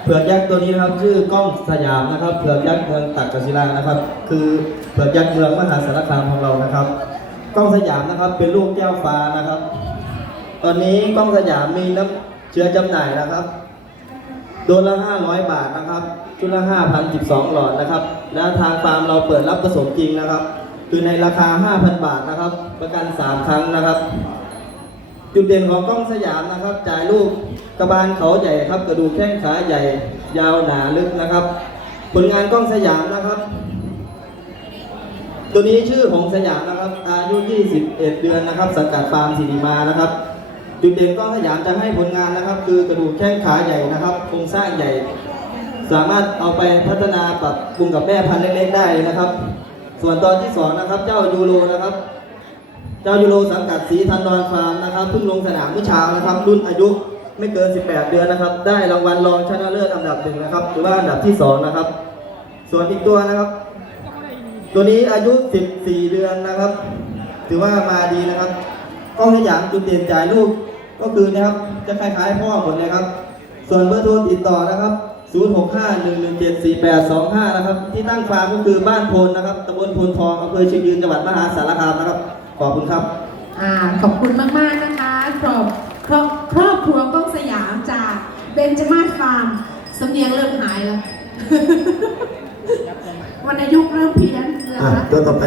เผือกยักษ์ตัวนี้นะครับชื่อกล้องสยามนะครับเผือกยักษ์เมืองตักกศิลานะครับ คือเผือกยักษ์เมืองมหาสารคามของเรานะครับ กล้องสยามนะครับเป็นลูกแก้วฟ้านะครับ ตอนนี้กล้องสยามมีน้ำเชื้อจำหน่ายนะครับโดนละ500บาทนะครับชุดละ5,012หลอดนะครับ และทางฟาร์มเราเปิดรับผสมจริงนะครับ คือในราคา5,000บาทนะครับ ประกัน3ครั้งนะครับ จุดเด่นของกล้องสยามนะครับ จ่ายลูกกระบาลเขาใหญ่ครับ กระดูกแข้งขาใหญ่ยาวหนาลึกนะครับ ผลงานกล้องสยามนะครับ ตัวนี้ชื่อของสยามนะครับ อายุ 21 เดือนนะครับสังกัดฟาร์มสิริมานะครับ จุดเด่นกล้องสยามจะให้ผลงานนะครับ คือกระดูกแข้งขาใหญ่นะครับโครงสร้างใหญ่ สามารถเอาไปพัฒนาปรับปรุงกับแม่พันธุ์เล็กๆได้นะครับ ส่วนตอนที่สองนะครับเจ้ายูโรนะครับ เจ้ายูโรสังกัดสีทันดอนฟาร์มนะครับเพิ่งลงสนามเมื่อเช้านะครับ รุ่นอายุไม่เกิน 18 เดือนนะครับ ได้รางวัลรองชนะเลิศอันดับหนึ่งนะครับ หรือว่าอันดับที่สองนะครับ ส่วนอีกตัวนะครับ ตัวนี้อายุ 14 เดือนนะครับ ถือว่ามาดีนะครับกล้องสยามจุดเด่นจ่ายลูกก็คือนะครับจะคล้ายๆพ่อหมดเลยครับ ส่วนเบอร์โทรติดต่อนะครับ0651174825 นะครับ ที่ตั้งฟาร์มก็คือบ้านโพนนะครับตำบลโพนทองอำเภอเชียงยืนจังหวัดมหาสารคามนะครับ ขอบคุณครับ อ่าขอบคุณมากๆนะคะครอบครอบครอบครัวก้องสยามจากเบนจมาศฟาร์มสำเนียงเริ่มหายแล้ว วรรณยุกต์เริ่มเพี้ยนแล้วอะนะ ตัวต่อไป